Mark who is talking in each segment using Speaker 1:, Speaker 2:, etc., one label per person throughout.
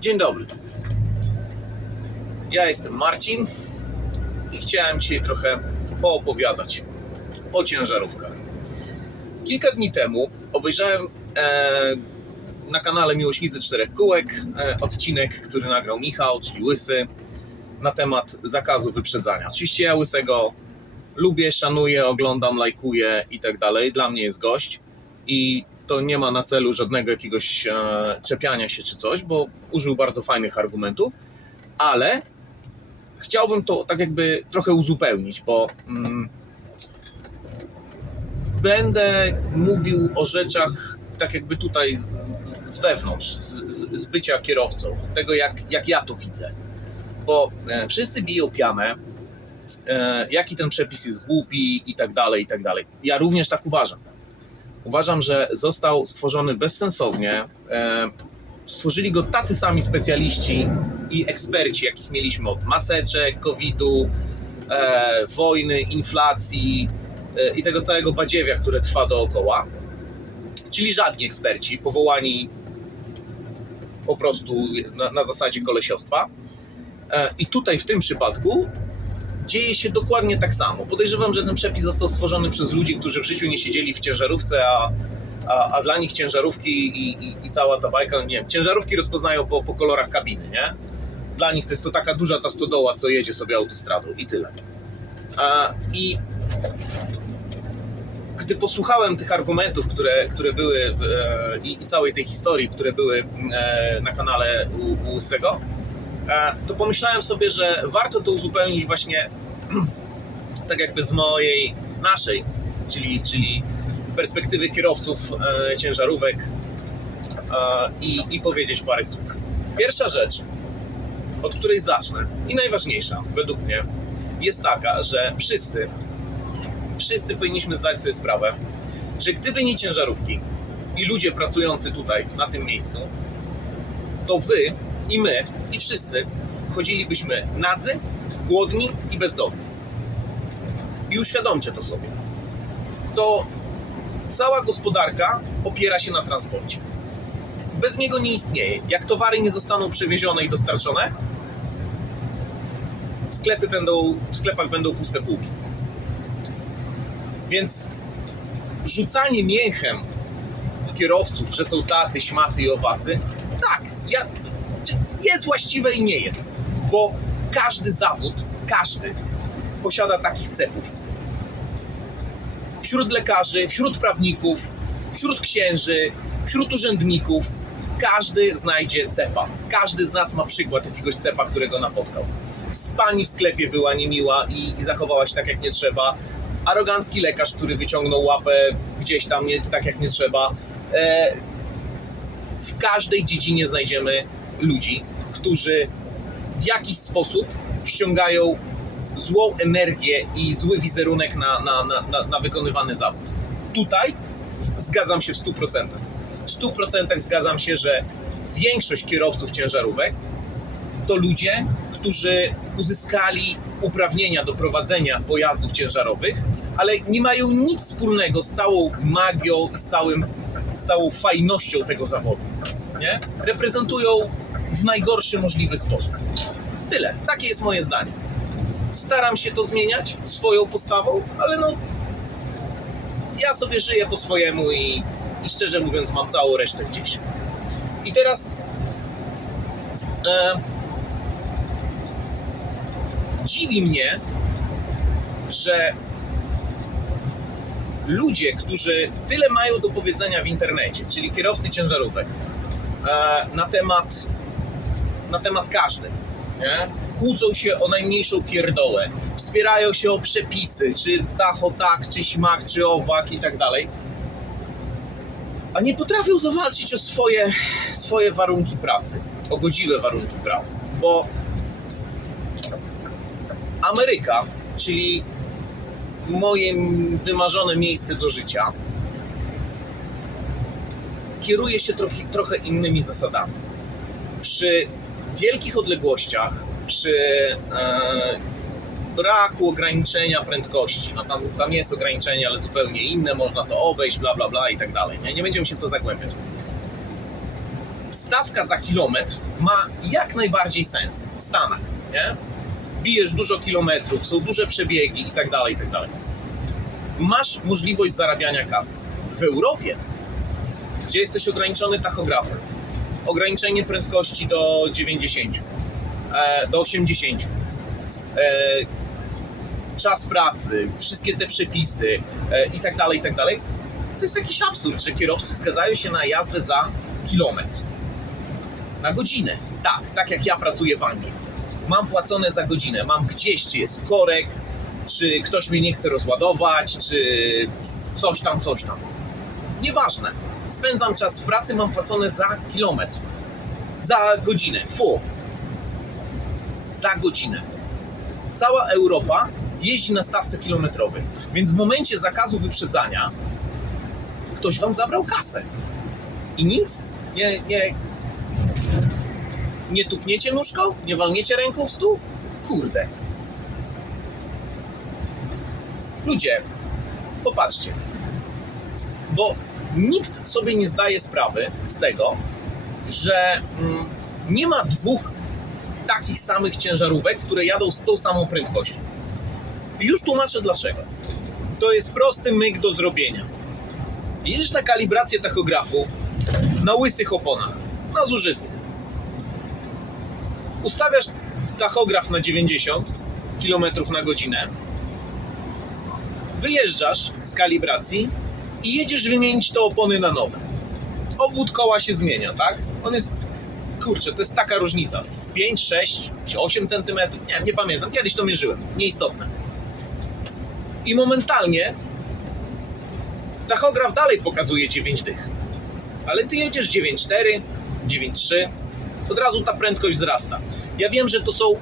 Speaker 1: Dzień dobry. Ja jestem Marcin i chciałem dzisiaj trochę poopowiadać o ciężarówkach. Kilka dni temu obejrzałem e, na kanale Miłośnicy Czterech Kółek e, odcinek, który nagrał Michał, czyli Łysy, na temat zakazu wyprzedzania. Oczywiście ja Łysego lubię, szanuję, oglądam, lajkuję i tak dalej. Dla mnie jest gość i to nie ma na celu żadnego jakiegoś e, czepiania się czy coś, bo użył bardzo fajnych argumentów, ale chciałbym to tak jakby trochę uzupełnić, bo mm, będę mówił o rzeczach tak jakby tutaj z, z, wewnątrz, z, z, z bycia kierowcą, tego jak, jak ja to widzę. Bo e, wszyscy biją pianę, e, jaki ten przepis jest głupi i tak dalej, i tak dalej. Ja również tak uważam. Uważam, że został stworzony bezsensownie. E, stworzyli go tacy sami specjaliści i eksperci, jakich mieliśmy od maseczek, COVID-u, e, wojny, inflacji e, i tego całego badziewia, które trwa dookoła. Czyli żadni eksperci, powołani po prostu na, na zasadzie kolesiostwa. I tutaj w tym przypadku dzieje się dokładnie tak samo. Podejrzewam, że ten przepis został stworzony przez ludzi, którzy w życiu nie siedzieli w ciężarówce, a, a, a dla nich ciężarówki i, i, i cała ta bajka, nie wiem, ciężarówki rozpoznają po, po kolorach kabiny, nie? Dla nich to jest to taka duża ta stodoła, co jedzie sobie autostradą i tyle. A, I gdy posłuchałem tych argumentów, które, które były w, e, i, całej tej historii, które były e, na kanale u, u Łysego, e, to pomyślałem sobie, że warto to uzupełnić właśnie tak jakby z mojej, z naszej, czyli, czyli perspektywy kierowców e, ciężarówek i, i powiedzieć parę słów. Pierwsza rzecz, od której zacznę i najważniejsza według mnie, jest taka, że wszyscy, wszyscy powinniśmy zdać sobie sprawę, że gdyby nie ciężarówki i ludzie pracujący tutaj, na tym miejscu, to wy i my i wszyscy chodzilibyśmy nadzy, głodni i bezdomni. I uświadomcie to sobie. To cała gospodarka opiera się na transporcie. Bez niego nie istnieje. Jak towary nie zostaną przywiezione i dostarczone, sklepy będą, w sklepach będą puste półki. Więc rzucanie mięchem w kierowców, że są tacy, śmacy i owacy, tak, ja, jest właściwe i nie jest. Bo każdy zawód, każdy posiada takich cepów. Wśród lekarzy, wśród prawników, wśród księży, wśród urzędników każdy znajdzie cepa. Każdy z nas ma przykład jakiegoś cepa, którego napotkał. Pani w sklepie była niemiła i, i zachowała się tak, jak nie trzeba. Arogancki lekarz, który wyciągnął łapę gdzieś tam nie, tak, jak nie trzeba. E, w każdej dziedzinie znajdziemy ludzi, którzy w jakiś sposób ściągają złą energię i zły wizerunek na, na, na, na, wykonywany zawód. Tutaj zgadzam się w 100%. W 100% zgadzam się, że większość kierowców ciężarówek to ludzie, którzy uzyskali uprawnienia do prowadzenia pojazdów ciężarowych, ale nie mają nic wspólnego z całą magią z, całym, z całą fajnością tego zawodu. Nie? Reprezentują w najgorszy możliwy sposób. Tyle. Takie jest moje zdanie. Staram się to zmieniać swoją postawą, ale no. Ja sobie żyję po swojemu i, i szczerze mówiąc, mam całą resztę gdzieś. I teraz. E, dziwi mnie, że ludzie, którzy tyle mają do powiedzenia w internecie, czyli kierowcy ciężarówek, e, na temat na temat każdej, nie? Kłócą się o najmniejszą pierdołę, wspierają się o przepisy, czy tacho tak, czy śmak, czy owak i tak dalej, a nie potrafią zawalczyć o swoje, swoje warunki pracy, o godziwe warunki pracy, bo Ameryka, czyli moje wymarzone miejsce do życia, kieruje się trochę, trochę innymi zasadami. Przy wielkich odległościach, przy e, braku ograniczenia prędkości. No tam, tam jest ograniczenie, ale zupełnie inne, można to obejść, bla bla bla i tak dalej. Nie, nie będziemy się w to zagłębiać. Stawka za kilometr ma jak najbardziej sens w Stanach, nie? Bijesz dużo kilometrów, są duże przebiegi i tak dalej, i tak dalej. Masz możliwość zarabiania kasy. W Europie, gdzie jesteś ograniczony tachografem, ograniczenie prędkości do 90, e, do 80, e, czas pracy, wszystkie te przepisy e, i tak dalej, i tak dalej, to jest jakiś absurd, że kierowcy zgadzają się na jazdę za kilometr. Na godzinę. Tak, tak jak ja pracuję w Anglii. Mam płacone za godzinę, mam gdzieś, czy jest korek, czy ktoś mnie nie chce rozładować, czy coś tam, coś tam. Nieważne. Spędzam czas w pracy, mam płacone za kilometr. Za godzinę. Fu. Za godzinę. Cała Europa jeździ na stawce kilometrowej. Więc w momencie zakazu wyprzedzania ktoś wam zabrał kasę. I nic? Nie, nie, nie tupniecie nóżką? Nie walniecie ręką w stół? Kurde. Ludzie, popatrzcie. Bo nikt sobie nie zdaje sprawy z tego, że mm, nie ma dwóch takich samych ciężarówek, które jadą z tą samą prędkością. Już tłumaczę dlaczego. To jest prosty myk do zrobienia. Jedziesz na kalibrację tachografu na łysych oponach, na zużytych. Ustawiasz tachograf na 90 km na godzinę, wyjeżdżasz z kalibracji i jedziesz wymienić te opony na nowe. Obwód koła się zmienia, tak? On jest, kurczę, to jest taka różnica, z 5, 6, czy 8 cm, nie, nie pamiętam, kiedyś to mierzyłem, nieistotne. I momentalnie tachograf dalej pokazuje 9 dych, ale ty jedziesz 9,4, 9,3, od razu ta prędkość wzrasta. Ja wiem, że to są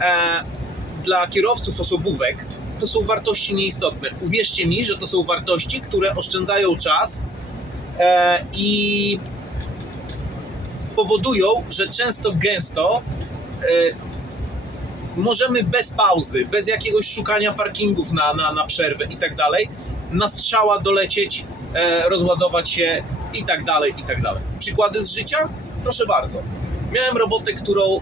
Speaker 1: e, dla kierowców osobówek to są wartości nieistotne. Uwierzcie mi, że to są wartości, które oszczędzają czas e, i powodują, że często gęsto e, możemy bez pauzy, bez jakiegoś szukania parkingów na, na, na przerwę i tak dalej, na strzała dolecieć, e, rozładować się i tak dalej, i tak dalej. Przykłady z życia? Proszę bardzo. Miałem robotę, którą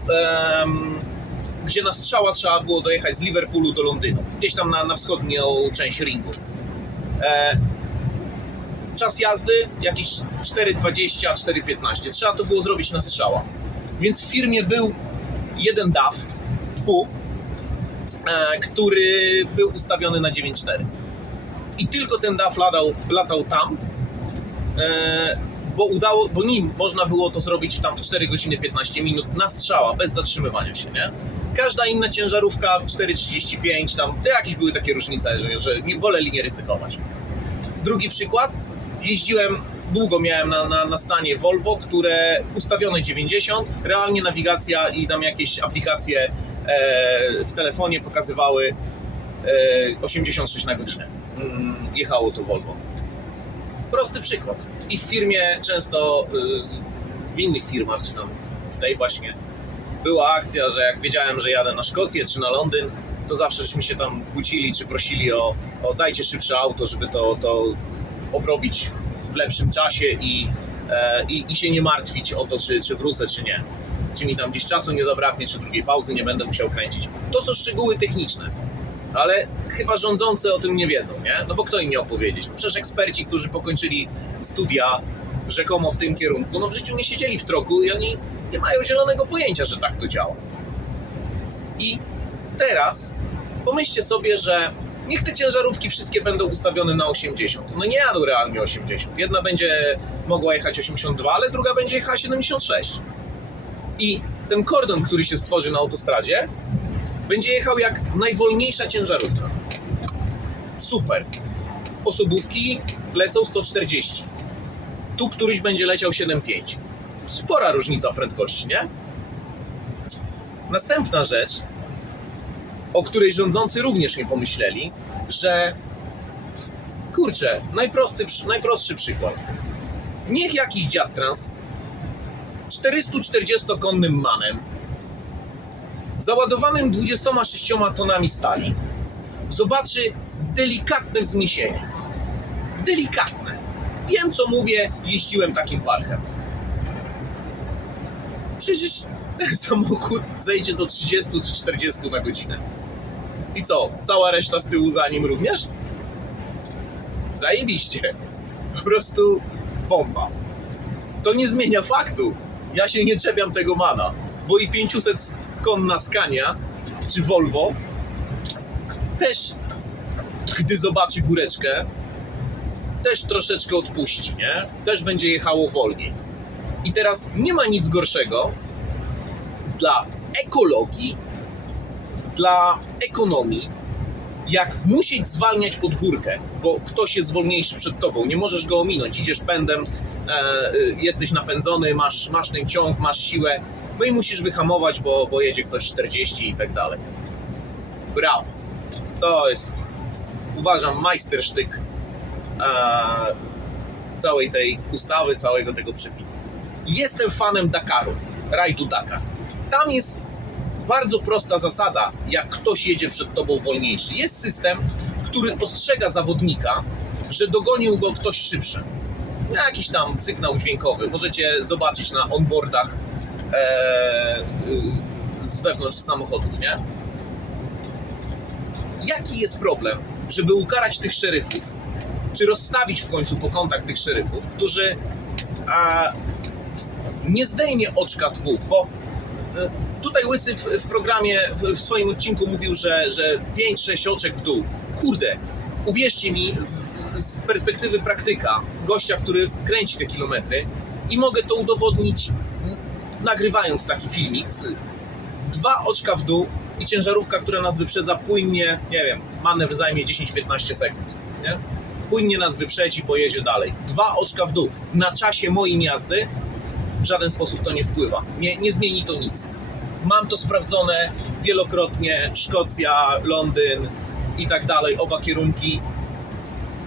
Speaker 1: gdzie na strzała trzeba było dojechać z Liverpoolu do Londynu, gdzieś tam na, na wschodnią część ringu. E, czas jazdy jakieś 4,20, 4,15. Trzeba to było zrobić na strzała. Więc w firmie był jeden DAF, tfu, e, który był ustawiony na 9,4. I tylko ten DAF latał, latał tam, e, bo udało, bo nim można było to zrobić tam w 4 godziny 15 minut na strzała, bez zatrzymywania się, nie? Każda inna ciężarówka 4,35, tam jakieś były takie różnice, że, że nie woleli nie ryzykować. Drugi przykład, jeździłem, długo miałem na, na, na stanie Volvo, które ustawione 90, realnie nawigacja i tam jakieś aplikacje e, w telefonie pokazywały e, 86 na godzinę. Mm, jechało to Volvo. Prosty przykład. I w firmie często, y, w innych firmach, czy tam w tej właśnie, była akcja, że jak wiedziałem, że jadę na Szkocję czy na Londyn, to zawsze żeśmy się tam kłócili, czy prosili o, o dajcie szybsze auto, żeby to, to obrobić w lepszym czasie i, e, i, i się nie martwić o to, czy, czy wrócę, czy nie. Czy mi tam gdzieś czasu nie zabraknie, czy drugiej pauzy nie będę musiał kręcić. To są szczegóły techniczne ale chyba rządzący o tym nie wiedzą, nie? No bo kto im miał powiedzieć? No przecież eksperci, którzy pokończyli studia rzekomo w tym kierunku, no w życiu nie siedzieli w troku i oni nie mają zielonego pojęcia, że tak to działa. I teraz pomyślcie sobie, że niech te ciężarówki wszystkie będą ustawione na 80. No nie jadą realnie 80. Jedna będzie mogła jechać 82, ale druga będzie jechała 76. I ten kordon, który się stworzy na autostradzie, będzie jechał jak najwolniejsza ciężarówka. Super. Osobówki lecą 140. Tu któryś będzie leciał 7,5. Spora różnica prędkości, nie? Następna rzecz, o której rządzący również nie pomyśleli, że kurczę, najprostszy, najprostszy przykład. Niech jakiś dziad trans 440-konnym manem załadowanym 26 tonami stali zobaczy delikatne wzniesienie. Delikatne. Wiem, co mówię, jeździłem takim parchem. Przecież ten samochód zejdzie do 30 czy 40 na godzinę. I co? Cała reszta z tyłu za nim również? Zajebiście. Po prostu bomba. To nie zmienia faktu. Ja się nie czepiam tego mana, bo i 500 konna Scania czy Volvo też, gdy zobaczy góreczkę, też troszeczkę odpuści, nie? Też będzie jechało wolniej. I teraz nie ma nic gorszego dla ekologii, dla ekonomii, jak musieć zwalniać pod górkę, bo ktoś jest wolniejszy przed tobą, nie możesz go ominąć, idziesz pędem, e, e, jesteś napędzony, masz, masz ten ciąg, masz siłę, no i musisz wyhamować, bo, bo jedzie ktoś 40 i tak dalej. Brawo. To jest, uważam, majstersztyk całej tej ustawy, całego tego przepisu. Jestem fanem Dakaru, rajdu Dakar. Tam jest bardzo prosta zasada, jak ktoś jedzie przed tobą wolniejszy. Jest system, który ostrzega zawodnika, że dogonił go ktoś szybszy. Jakiś tam sygnał dźwiękowy. Możecie zobaczyć na onboardach e, z wewnątrz samochodów, nie? Jaki jest problem, żeby ukarać tych szeryfów, czy rozstawić w końcu po kątach tych szeryfów, którzy a, nie zdejmie oczka dwóch, bo e, tutaj Łysy w, w programie, w, w swoim odcinku mówił, że, że 5-6 oczek w dół. Kurde, uwierzcie mi, z, z- perspektywy praktyka, gościa, który kręci te kilometry i mogę to udowodnić nagrywając taki filmik, dwa oczka w dół i ciężarówka, która nas wyprzedza płynnie, nie wiem, manewr zajmie 10-15 sekund, nie? Płynnie nas wyprzedzi, pojedzie dalej. Dwa oczka w dół. Na czasie mojej jazdy w żaden sposób to nie wpływa. Nie, nie zmieni to nic. Mam to sprawdzone wielokrotnie. Szkocja, Londyn i tak dalej, oba kierunki.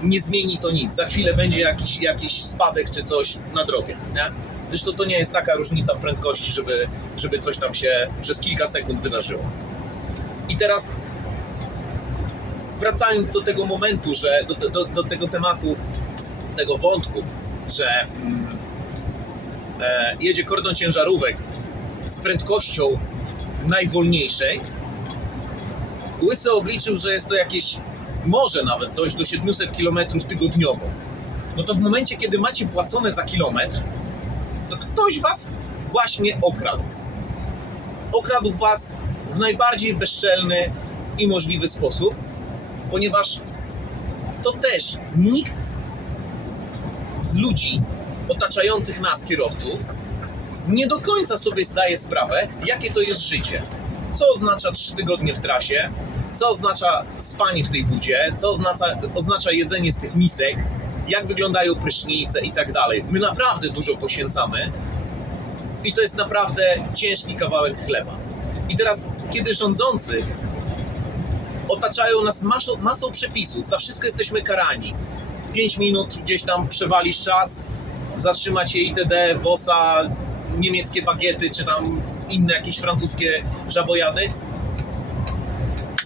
Speaker 1: Nie zmieni to nic. Za chwilę będzie jakiś, jakiś spadek czy coś na drogie. Nie? Zresztą to nie jest taka różnica w prędkości, żeby, żeby coś tam się przez kilka sekund wydarzyło. I teraz wracając do tego momentu, że do, do, do tego tematu, tego wątku, że mm, e, jedzie kordon ciężarówek z prędkością najwolniejszej, Łysy obliczył, że jest to jakieś, może nawet dojść do 700 km tygodniowo. No to w momencie, kiedy macie płacone za kilometr, to ktoś was właśnie okradł. Okradł was w najbardziej bezczelny i możliwy sposób, ponieważ to też nikt z ludzi otaczających nas, kierowców, nie do końca sobie zdaje sprawę, jakie to jest życie. Co oznacza 3 tygodnie w trasie, co oznacza spanie w tej budzie, co oznacza, oznacza jedzenie z tych misek, jak wyglądają prysznice i tak dalej. My naprawdę dużo poświęcamy i to jest naprawdę ciężki kawałek chleba. I teraz, kiedy rządzący otaczają nas masą, masą przepisów, za wszystko jesteśmy karani. 5 minut gdzieś tam przewalisz czas, zatrzymać je itd., WOSA, niemieckie bagiety, czy tam inne jakieś francuskie żabojady,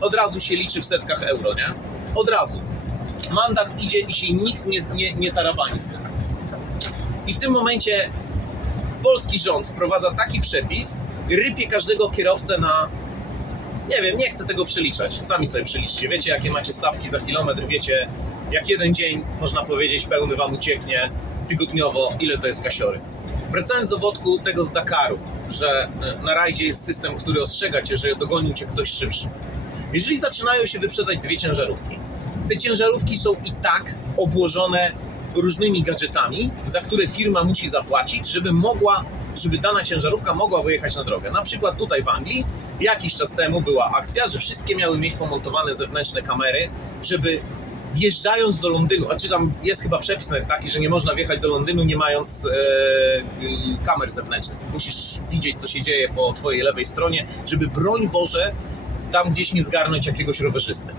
Speaker 1: od razu się liczy w setkach euro, nie? Od razu. Mandat idzie i się nikt nie, nie, nie tarabani z tym. I w tym momencie polski rząd wprowadza taki przepis, rypie każdego kierowcę na nie wiem, nie chcę tego przeliczać. Sami sobie przeliczcie. Wiecie, jakie macie stawki za kilometr, wiecie, jak jeden dzień, można powiedzieć, pełny wam ucieknie tygodniowo, ile to jest kasiory. Wracając do wątku tego z Dakaru, że e, na rajdzie jest system, który ostrzega cię, że dogonił cię ktoś szybszy. Jeżeli zaczynają się wyprzedać dwie ciężarówki, te ciężarówki są i tak obłożone różnymi gadżetami, za które firma musi zapłacić, żeby mogła, żeby dana ciężarówka mogła wyjechać na drogę. Na przykład tutaj w Anglii jakiś czas temu była akcja, że wszystkie miały mieć pomontowane zewnętrzne kamery, żeby wjeżdżając do Londynu, a czy tam jest chyba przepis taki, że nie można wjechać do Londynu nie mając e, kamer zewnętrznych. Musisz widzieć, co się dzieje po twojej lewej stronie, żeby broń Boże tam gdzieś nie zgarnąć jakiegoś rowerzysty.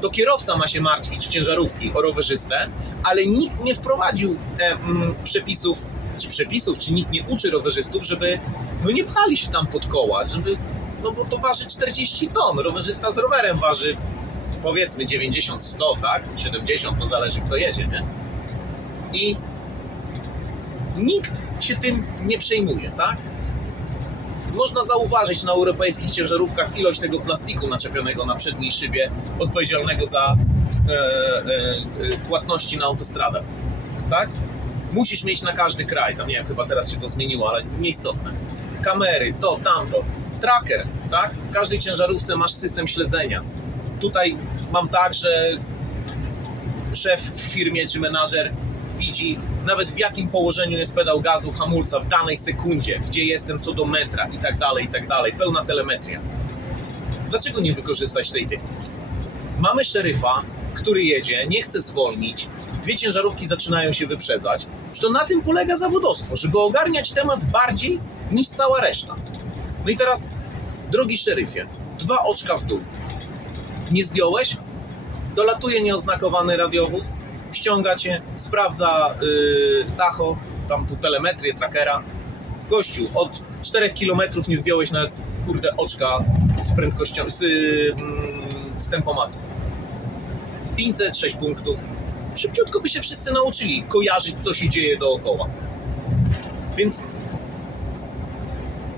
Speaker 1: To kierowca ma się martwić ciężarówki o rowerzystę, ale nikt nie wprowadził e, mm, przepisów, czy przepisów, czy nikt nie uczy rowerzystów, żeby no nie pchali się tam pod koła, żeby no bo to waży 40 ton. Rowerzysta z rowerem waży powiedzmy 90-100, tak? 70, to zależy kto jedzie, nie? I nikt się tym nie przejmuje, tak? Można zauważyć na europejskich ciężarówkach ilość tego plastiku naczepionego na przedniej szybie, odpowiedzialnego za e, e, e, płatności na autostradach, tak? Musisz mieć na każdy kraj, tam nie wiem, chyba teraz się to zmieniło, ale nieistotne. Kamery, to, tamto. Tracker, tak? W każdej ciężarówce masz system śledzenia. Tutaj mam tak, że szef w firmie czy menadżer widzi nawet w jakim położeniu jest pedał gazu, hamulca w danej sekundzie, gdzie jestem co do metra i tak dalej, i tak dalej. Pełna telemetria. Dlaczego nie wykorzystać tej techniki? Mamy szeryfa, który jedzie, nie chce zwolnić, dwie ciężarówki zaczynają się wyprzedzać. To na tym polega zawodowstwo, żeby ogarniać temat bardziej niż cała reszta. No i teraz, drogi szeryfie, dwa oczka w dół. Nie zdjąłeś? Dolatuje nieoznakowany radiowóz, ściąga cię, sprawdza yy, tacho, tam tu telemetrię, trackera. Gościu, od 4 km nie zdjąłeś nawet, kurde, oczka z prędkością, z, yy, z tempomatu. 506 punktów. Szybciutko by się wszyscy nauczyli kojarzyć, co się dzieje dookoła. Więc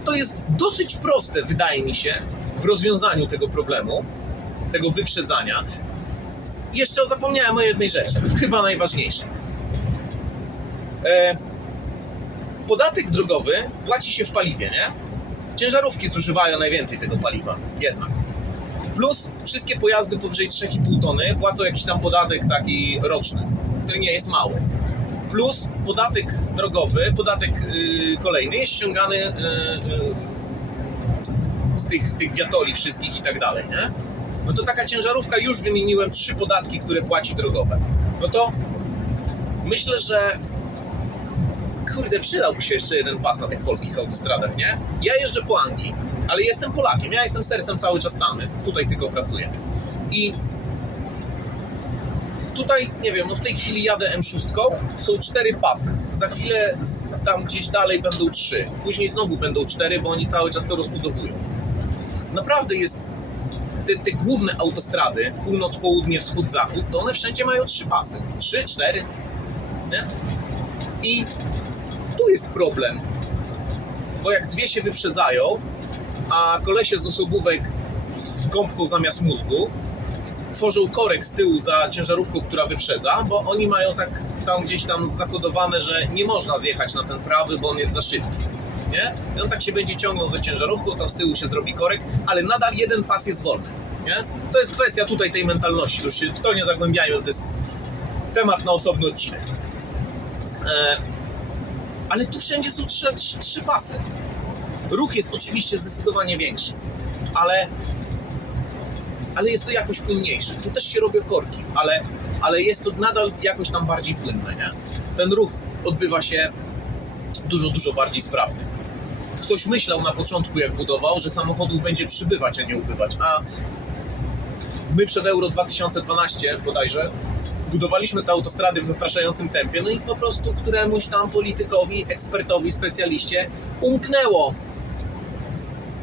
Speaker 1: to jest dosyć proste, wydaje mi się, w rozwiązaniu tego problemu, tego wyprzedzania. Jeszcze zapomniałem o jednej rzeczy, chyba najważniejszej. E, podatek drogowy płaci się w paliwie, nie? Ciężarówki zużywają najwięcej tego paliwa, jednak. Plus wszystkie pojazdy powyżej 3,5 tony płacą jakiś tam podatek taki roczny, który nie jest mały. Plus podatek drogowy, podatek yy, kolejny jest ściągany yy, yy, z tych, tych wiatoli wszystkich i tak dalej, nie? No to taka ciężarówka, już wymieniłem trzy podatki, które płaci drogowe. No to myślę, że kurde, przydałby się jeszcze jeden pas na tych polskich autostradach, nie? Ja jeżdżę po Anglii, ale jestem Polakiem, ja jestem sercem cały czas tam, tutaj tylko pracuję. I tutaj, nie wiem, no w tej chwili jadę M6, są cztery pasy. Za chwilę tam gdzieś dalej będą trzy. Później znowu będą cztery, bo oni cały czas to rozbudowują. Naprawdę jest te, te główne autostrady, północ, południe, wschód, zachód, to one wszędzie mają trzy pasy. Trzy, cztery, nie? I tu jest problem, bo jak dwie się wyprzedzają, a kolesie z osobówek z gąbką zamiast mózgu tworzą korek z tyłu za ciężarówką, która wyprzedza, bo oni mają tak tam gdzieś tam zakodowane, że nie można zjechać na ten prawy, bo on jest za szybki. Nie? I on tak się będzie ciągnął za ciężarówką, tam z tyłu się zrobi korek, ale nadal jeden pas jest wolny. Nie? To jest kwestia tutaj tej mentalności. Już się w to nie zagłębiają, to jest temat na osobny odcinek. E, ale tu wszędzie są trzy, trzy pasy. Ruch jest oczywiście zdecydowanie większy, ale, ale jest to jakoś płynniejsze. Tu też się robią korki, ale, ale jest to nadal jakoś tam bardziej płynne. Nie? Ten ruch odbywa się dużo, dużo bardziej sprawnie. Ktoś myślał na początku, jak budował, że samochodów będzie przybywać, a nie ubywać. A my przed Euro 2012 bodajże budowaliśmy te autostrady w zastraszającym tempie, no i po prostu któremuś tam politykowi, ekspertowi, specjaliście umknęło,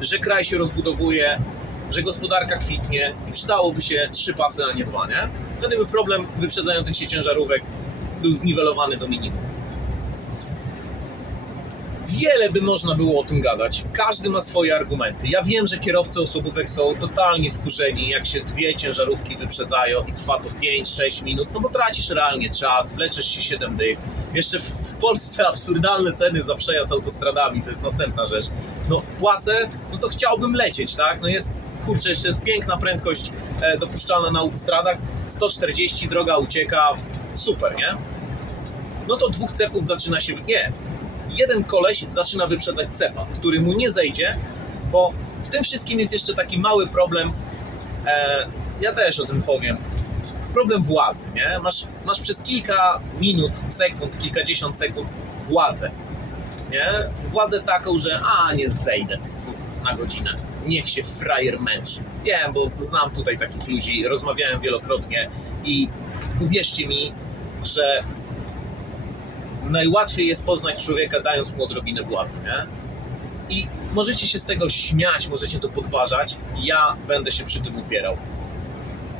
Speaker 1: że kraj się rozbudowuje, że gospodarka kwitnie i przydałoby się trzy pasy, a nie dwa, nie? Wtedy by problem wyprzedzających się ciężarówek był zniwelowany do minimum. Wiele by można było o tym gadać. Każdy ma swoje argumenty. Ja wiem, że kierowcy osobówek są totalnie wkurzeni, jak się dwie ciężarówki wyprzedzają i trwa to 5-6 minut, no bo tracisz realnie czas, wleczesz się 7 dych. Jeszcze w, Polsce absurdalne ceny za przejazd autostradami, to jest następna rzecz. No płacę, no to chciałbym lecieć, tak? No jest, kurczę, jeszcze jest piękna prędkość e, dopuszczalna na autostradach, 140, droga ucieka, super, nie? No to dwóch cepów zaczyna się, nie, jeden koleś zaczyna wyprzedzać cepa, który mu nie zejdzie, bo w tym wszystkim jest jeszcze taki mały problem. E, ja też o tym powiem. Problem władzy, nie? Masz, masz przez kilka minut, sekund, kilkadziesiąt sekund władzę, nie? Władzę taką, że a, nie zejdę tych dwóch na godzinę. Niech się frajer męczy. Wiem, bo znam tutaj takich ludzi, rozmawiałem wielokrotnie i uwierzcie mi, że najłatwiej jest poznać człowieka, dając mu odrobinę władzy, nie? I możecie się z tego śmiać, możecie to podważać. Ja będę się przy tym upierał.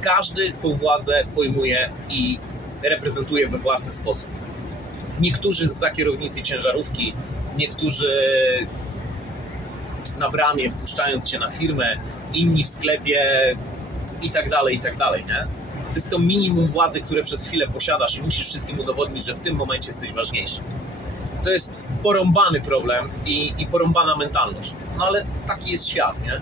Speaker 1: Każdy tą władzę pojmuje i reprezentuje we własny sposób. Niektórzy z kierownicy ciężarówki, niektórzy na bramie, wpuszczając cię na firmę, inni w sklepie i tak dalej, i tak dalej, nie? To jest to minimum władzy, które przez chwilę posiadasz i musisz wszystkim udowodnić, że w tym momencie jesteś ważniejszy. To jest porąbany problem i, i porąbana mentalność. No ale taki jest świat, nie?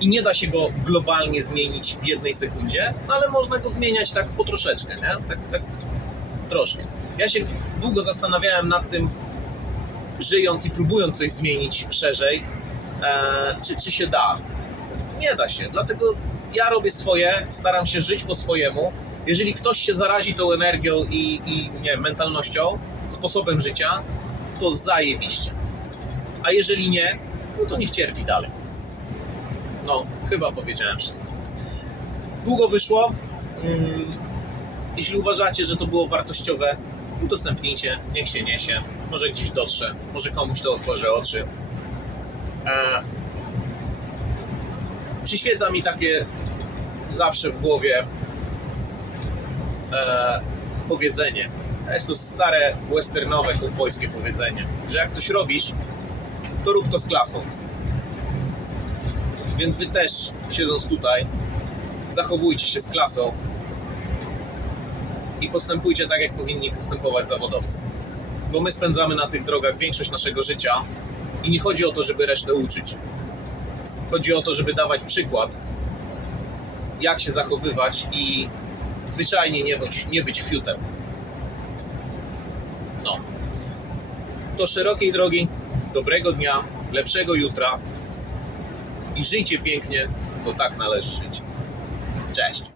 Speaker 1: I nie da się go globalnie zmienić w jednej sekundzie, no ale można go zmieniać tak po troszeczkę, nie? Tak, tak troszkę. Ja się długo zastanawiałem nad tym, żyjąc i próbując coś zmienić szerzej, e, czy, czy się da. Nie da się, dlatego ja robię swoje, staram się żyć po swojemu. Jeżeli ktoś się zarazi tą energią i, i nie mentalnością, sposobem życia, to zajebiście. A jeżeli nie, no to niech cierpi dalej. No, chyba powiedziałem wszystko. Długo wyszło. Mm, Jeśli uważacie, że to było wartościowe, udostępnijcie, niech się niesie. Może gdzieś dotrze, może komuś to otworzy oczy. E, przyświeca mi takie zawsze w głowie e, powiedzenie. Jest to stare, westernowe, kowbojskie powiedzenie, że jak coś robisz, to rób to z klasą. Więc wy też, siedząc tutaj, zachowujcie się z klasą i postępujcie tak, jak powinni postępować zawodowcy. Bo my spędzamy na tych drogach większość naszego życia i nie chodzi o to, żeby resztę uczyć. Chodzi o to, żeby dawać przykład, jak się zachowywać i zwyczajnie nie być, nie być fiutem. No. To szerokiej drogi, dobrego dnia, lepszego jutra i żyjcie pięknie, bo tak należy żyć. Cześć!